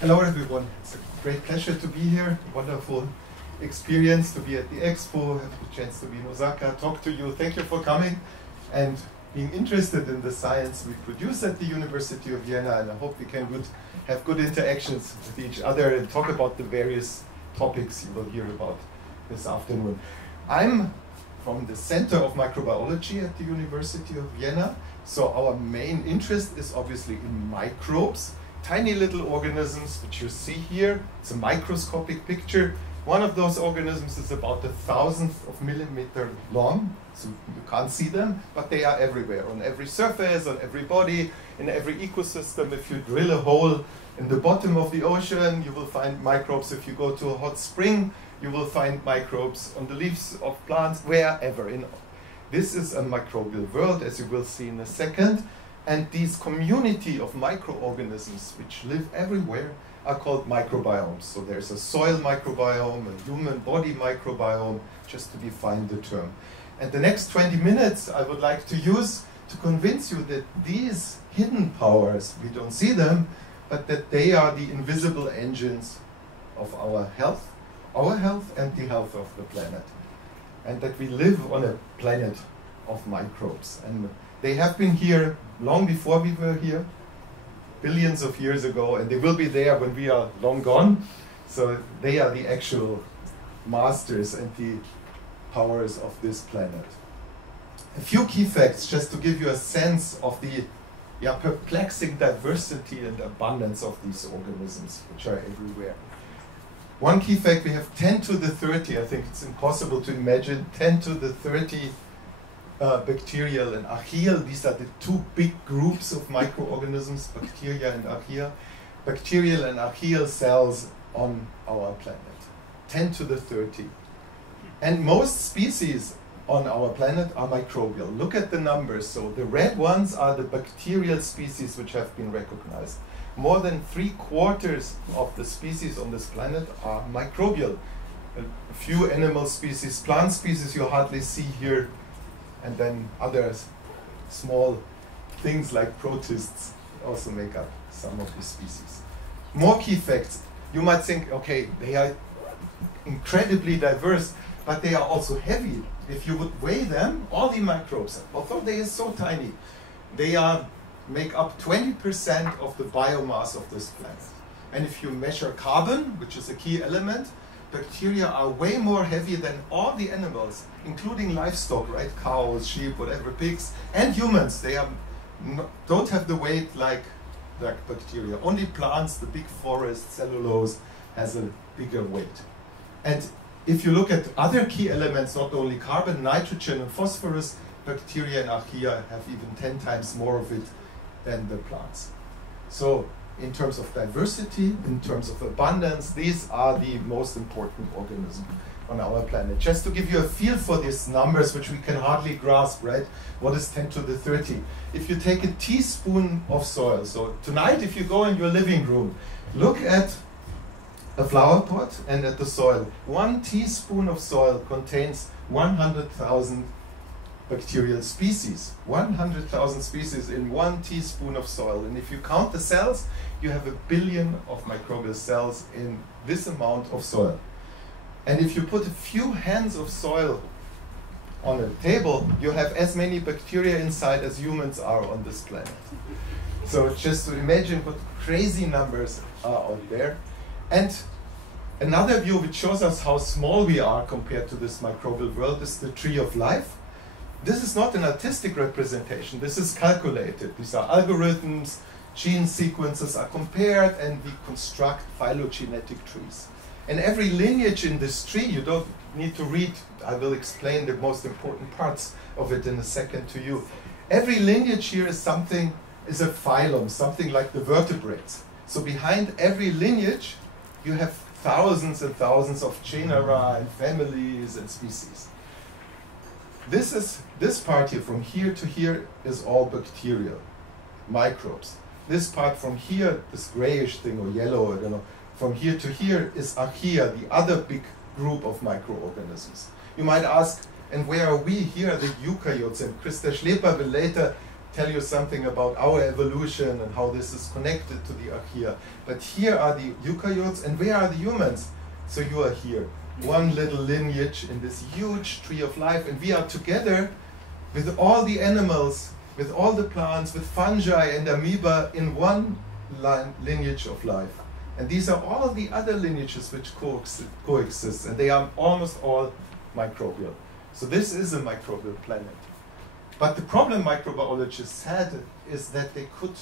Hello everyone, it's a great pleasure to be here, wonderful experience to be at the Expo, have the chance to be in Osaka, talk to you. Thank you for coming and being interested in the science we produce at the University of Vienna, and I hope we can have good interactions with each other and talk about the various topics you will hear about this afternoon. I'm from the Center of Microbiology at the University of Vienna, so our main interest is obviously in microbes, tiny little organisms which you see here. It's a microscopic picture. One of those organisms is about 1,000th of millimeter long, so you can't see them, but they are everywhere, on every surface, on every body, in every ecosystem. If you drill a hole in the bottom of the ocean, you will find microbes. If you go to a hot spring, you will find microbes on the leaves of plants, wherever. This is a microbial world, as you will see in a second. And these community of microorganisms which live everywhere are called microbiomes. So there's a soil microbiome, a human body microbiome, just to define the term. And the next 20 minutes I would like to use to convince you that these hidden powers, we don't see them, but that they are the invisible engines of our health and the health of the planet. And that we live on a planet of microbes. And they have been here long before we were here, billions of years ago, and they will be there when we are long gone. So they are the actual masters and the powers of this planet. A few key facts just to give you a sense of the perplexing diversity and abundance of these organisms which are everywhere. One key fact, we have 10 to the 30, I think it's impossible to imagine, 10 to the 30 bacterial and archaeal. These are the two big groups of microorganisms, bacteria and archaea. Bacterial and archaeal cells on our planet, 10 to the 30. And most species on our planet are microbial. Look at the numbers. So the red ones are the bacterial species which have been recognized. More than 3/4 of the species on this planet are microbial. A few animal species, plant species you hardly see here, and then other small things like protists also make up some of the species. More key facts. You might think, okay, they are incredibly diverse, but they are also heavy. If you would weigh them, all the microbes, although they are so tiny, they make up 20% of the biomass of this planet. And if you measure carbon, which is a key element, bacteria are way more heavy than all the animals, including livestock, right? Cows, sheep, whatever, pigs, and humans. They don't have the weight like bacteria. Only plants, the big forest, cellulose, has a bigger weight. And if you look at other key elements, not only carbon, nitrogen, and phosphorus, bacteria and archaea have even 10 times more of it than the plants. So in terms of diversity, in terms of abundance, these are the most important organisms on our planet. Just to give you a feel for these numbers, which we can hardly grasp, right? What is 10 to the 30? If you take a teaspoon of soil, so tonight if you go in your living room, look at a flower pot and at the soil. 1 teaspoon of soil contains 100,000 bacterial species. 100,000 species in 1 teaspoon of soil. And if you count the cells, you have 1 billion of microbial cells in this amount of soil. And if you put a few hands of soil on a table, you have as many bacteria inside as humans are on this planet. So just to imagine what crazy numbers are out there. And another view which shows us how small we are compared to this microbial world is the tree of life. This is not an artistic representation, this is calculated. These are algorithms, gene sequences are compared, and we construct phylogenetic trees. And every lineage in this tree, you don't need to read, I will explain the most important parts of it in a second to you. Every lineage here is a phylum, something like the vertebrates. So behind every lineage, you have thousands and thousands of genera and families and species. This part here, from here to here, is all bacterial, microbes. This part from here, this grayish thing or yellow, I don't know, from here to here is archaea, the other big group of microorganisms. You might ask, and where are we? Here are the eukaryotes, and Christa Schleper will later tell you something about our evolution and how this is connected to the archaea. But here are the eukaryotes, and where are the humans? So you are here, one little lineage in this huge tree of life, and we are together with all the animals, with all the plants, with fungi and amoeba in one lineage of life. And these are all of the other lineages which coexist, and they are almost all microbial. So this is a microbial planet. But the problem microbiologists had is that they could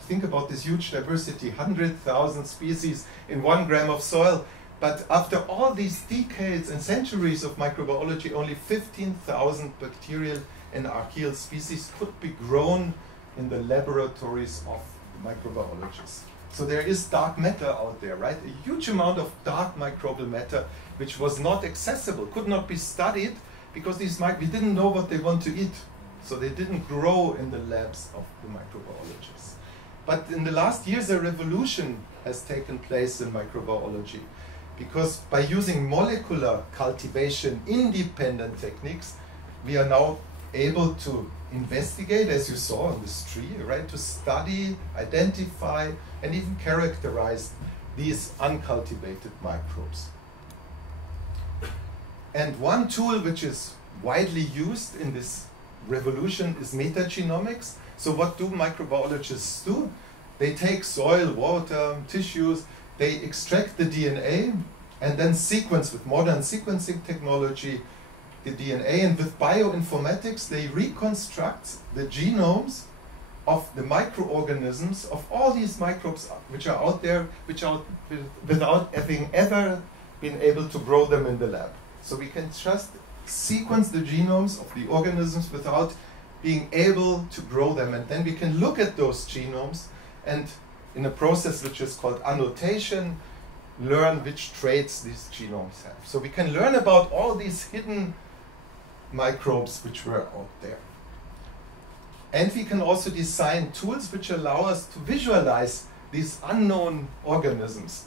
think about this huge diversity, 100,000 species in 1 gram of soil. But after all these decades and centuries of microbiology, only 15,000 bacterial and archaeal species could be grown in the laboratories of microbiologists. So there is dark matter out there, right? A huge amount of dark microbial matter which was not accessible, could not be studied, because we didn't know what they want to eat. So they didn't grow in the labs of the microbiologists. But in the last years, a revolution has taken place in microbiology, because by using molecular cultivation independent techniques, we are now able to investigate, as you saw on this tree, right, to study, identify, and even characterize these uncultivated microbes. And one tool which is widely used in this revolution is metagenomics. So what do microbiologists do? They take soil, water, tissues, they extract the DNA and then sequence with modern sequencing technology the DNA, and with bioinformatics they reconstruct the genomes of the microorganisms of all these microbes which are out there, without having ever been able to grow them in the lab. So we can just sequence the genomes of the organisms without being able to grow them, and then we can look at those genomes and, in a process which is called annotation, learn which traits these genomes have. So we can learn about all these hidden microbes which were out there. And we can also design tools which allow us to visualize these unknown organisms.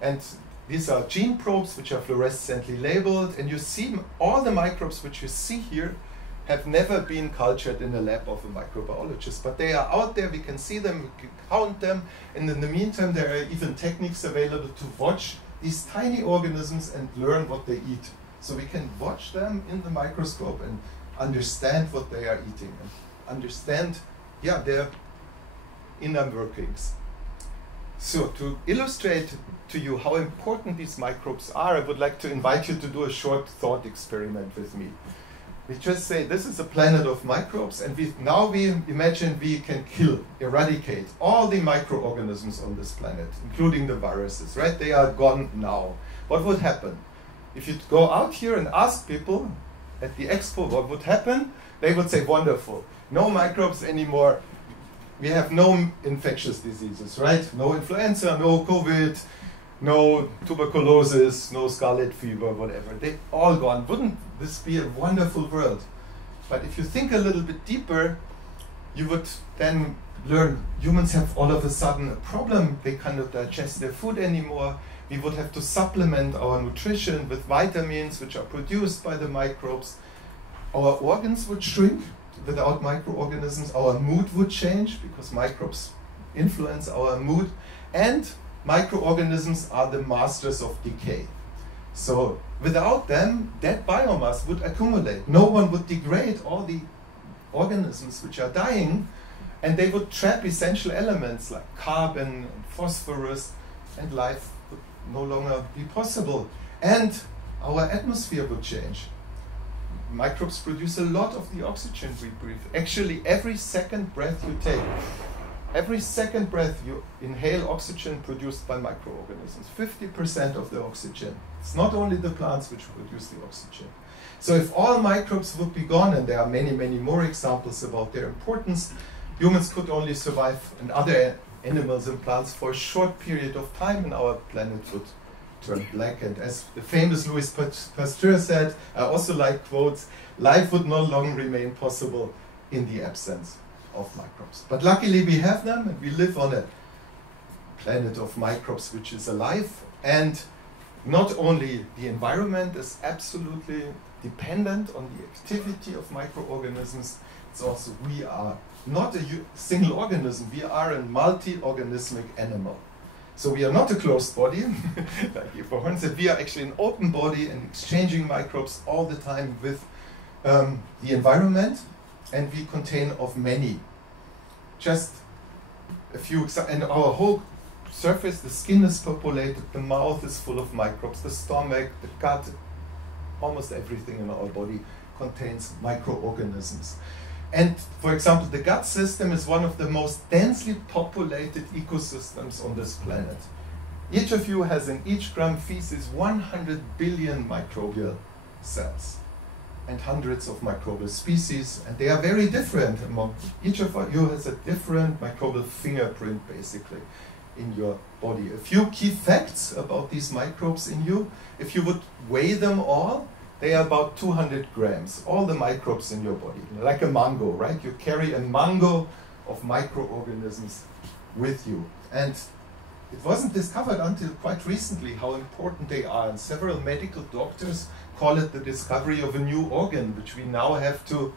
And these are gene probes which are fluorescently labeled, and you see all the microbes which you see here have never been cultured in the lab of a microbiologist, but they are out there, we can see them, we can count them, and in the meantime there are even techniques available to watch these tiny organisms and learn what they eat. So we can watch them in the microscope and understand what they are eating and understand, yeah, their inner workings. So to illustrate to you how important these microbes are, I would like to invite you to do a short thought experiment with me. We just say this is a planet of microbes, and now we imagine we can eradicate all the microorganisms on this planet, including the viruses, right? They are gone now. What would happen? If you go out here and ask people at the Expo what would happen, they would say, wonderful, no microbes anymore. We have no infectious diseases, right? No influenza, no COVID, no tuberculosis, no scarlet fever, whatever. They're all gone. Wouldn't this be a wonderful world? But if you think a little bit deeper, you would then learn humans have all of a sudden a problem. They cannot digest their food anymore. We would have to supplement our nutrition with vitamins which are produced by the microbes. Our organs would shrink without microorganisms. Our mood would change because microbes influence our mood. And microorganisms are the masters of decay. So without them, dead biomass would accumulate. No one would degrade all the organisms which are dying, and they would trap essential elements like carbon and phosphorus, and life would no longer be possible. And our atmosphere would change. Microbes produce a lot of the oxygen we breathe. Actually, every second breath you take, every second breath you inhale oxygen produced by microorganisms, 50% of the oxygen. It's not only the plants which produce the oxygen. So if all microbes would be gone, and there are many, many more examples about their importance, humans could only survive, and other animals and plants, for a short period of time, and our planet would turn black. And as the famous Louis Pasteur said, I also like quotes, life would no longer remain possible in the absence of microbes. But luckily we have them, and we live on a planet of microbes which is alive, and not only the environment is absolutely dependent on the activity of microorganisms, it's also we are not a single organism, we are a multi-organismic animal. So we are not a closed body, like Eva Horn said, we are actually an open body and exchanging microbes all the time with the environment, and we contain of many. Just a few examples, and our whole surface, the skin is populated, the mouth is full of microbes, the stomach, the gut, almost everything in our body contains microorganisms. And for example, the gut system is one of the most densely populated ecosystems on this planet. Each of you has in each gram feces 100 billion microbial cells and hundreds of microbial species, and they are very different. Among each of you has a different microbial fingerprint basically in your body. A few key facts about these microbes in you: if you would weigh them all, they are about 200 grams, all the microbes in your body, like a mango, right? You carry a mango of microorganisms with you. And it wasn't discovered until quite recently how important they are, and several medical doctors call it the discovery of a new organ, which we now have to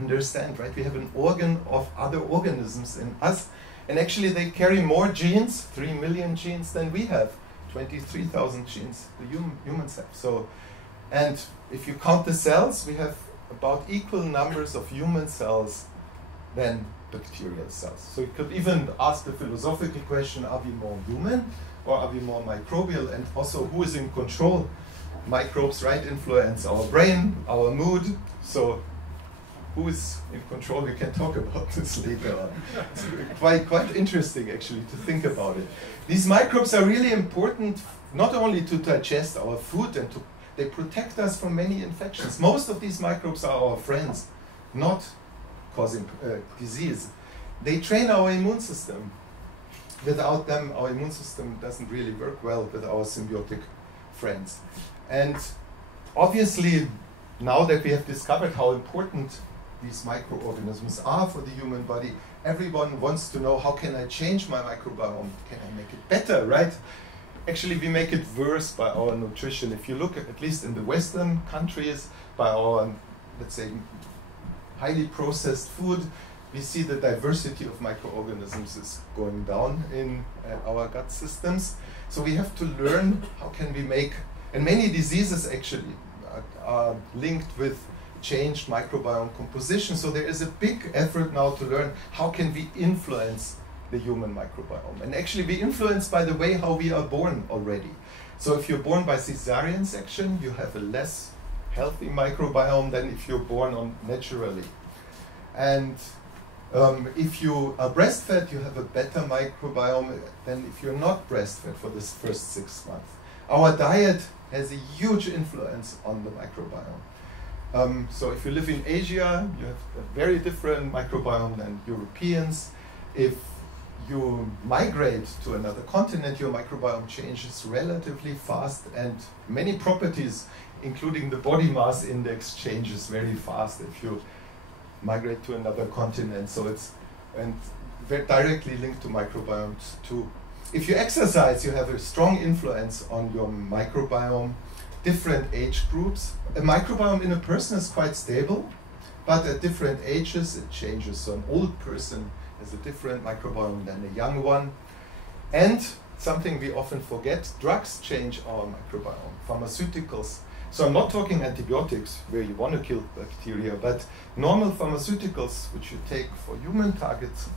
understand, right? We have an organ of other organisms in us, and actually they carry more genes, 3 million genes, than we have, 23,000 genes the humans have. So, and if you count the cells, we have about equal numbers of human cells than bacterial cells. So you could even ask the philosophical question, are we more human or are we more microbial? And also, who is in control? Microbes, right, influence our brain, our mood. So who is in control? We can talk about this later on. It's quite interesting actually to think about it. These microbes are really important not only to digest our food, and they protect us from many infections. Most of these microbes are our friends, not causing disease. They train our immune system. Without them, our immune system doesn't really work well with our symbiotic friends. And obviously, now that we have discovered how important these microorganisms are for the human body, everyone wants to know, how can I change my microbiome? Can I make it better, right? Actually, we make it worse by our nutrition. If you look at least in the Western countries, by our, let's say, highly processed food, we see the diversity of microorganisms is going down in our gut systems. So we have to learn how can we make, and many diseases actually are linked with changed microbiome composition. So there is a big effort now to learn how can we influence the human microbiome. And actually we influence by the way how we are born already. So if you're born by cesarean section, you have a less healthy microbiome than if you're born on naturally. And if you are breastfed, you have a better microbiome than if you're not breastfed for this first 6 months. Our diet has a huge influence on the microbiome. So if you live in Asia, you have a very different microbiome than Europeans. If you migrate to another continent, your microbiome changes relatively fast, and many properties, including the body mass index, changes very fast if you migrate to another continent. So it's very directly linked to microbiomes too. If you exercise, you have a strong influence on your microbiome. Different age groups. A microbiome in a person is quite stable, but at different ages it changes. So an old person has a different microbiome than a young one. And something we often forget, drugs change our microbiome. Pharmaceuticals. So I'm not talking antibiotics where you want to kill bacteria, but normal pharmaceuticals which you take for human targets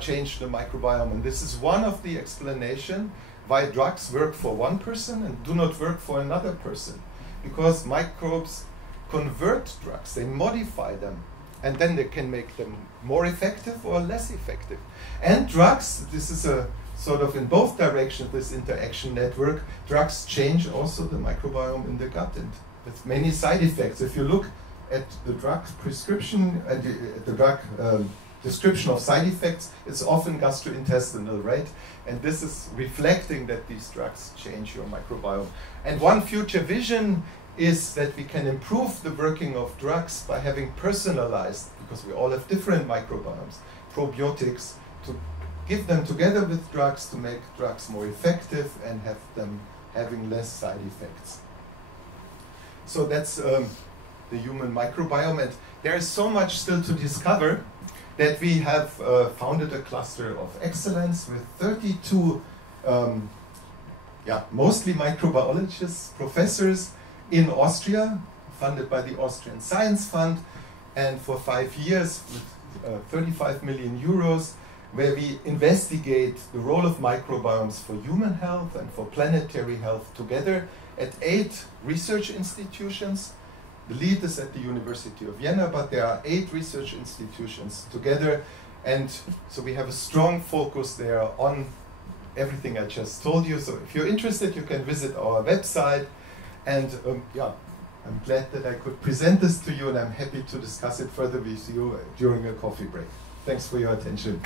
change the microbiome. And this is one of the explanations why drugs work for one person and do not work for another person. Because microbes convert drugs, they modify them, and then they can make them more effective or less effective. And drugs, this is a sort of in both directions, this interaction network, drugs change also the microbiome in the gut, and with many side effects. If you look at the drug prescription and the drug description of side effects, it's often gastrointestinal, right? And this is reflecting that these drugs change your microbiome. And one future vision is that we can improve the working of drugs by having personalized, because we all have different microbiomes, probiotics, to give them together with drugs to make drugs more effective and have them having less side effects. So that's the human microbiome, and there is so much still to discover that we have founded a cluster of excellence with 32 mostly microbiologists, professors in Austria, funded by the Austrian Science Fund, and for 5 years with 35 million euros, where we investigate the role of microbiomes for human health and for planetary health together at 8 research institutions. The lead is at the University of Vienna, but there are 8 research institutions together, and so we have a strong focus there on everything I just told you. So if you're interested, you can visit our website, and I'm glad that I could present this to you, and I'm happy to discuss it further with you during a coffee break. Thanks for your attention.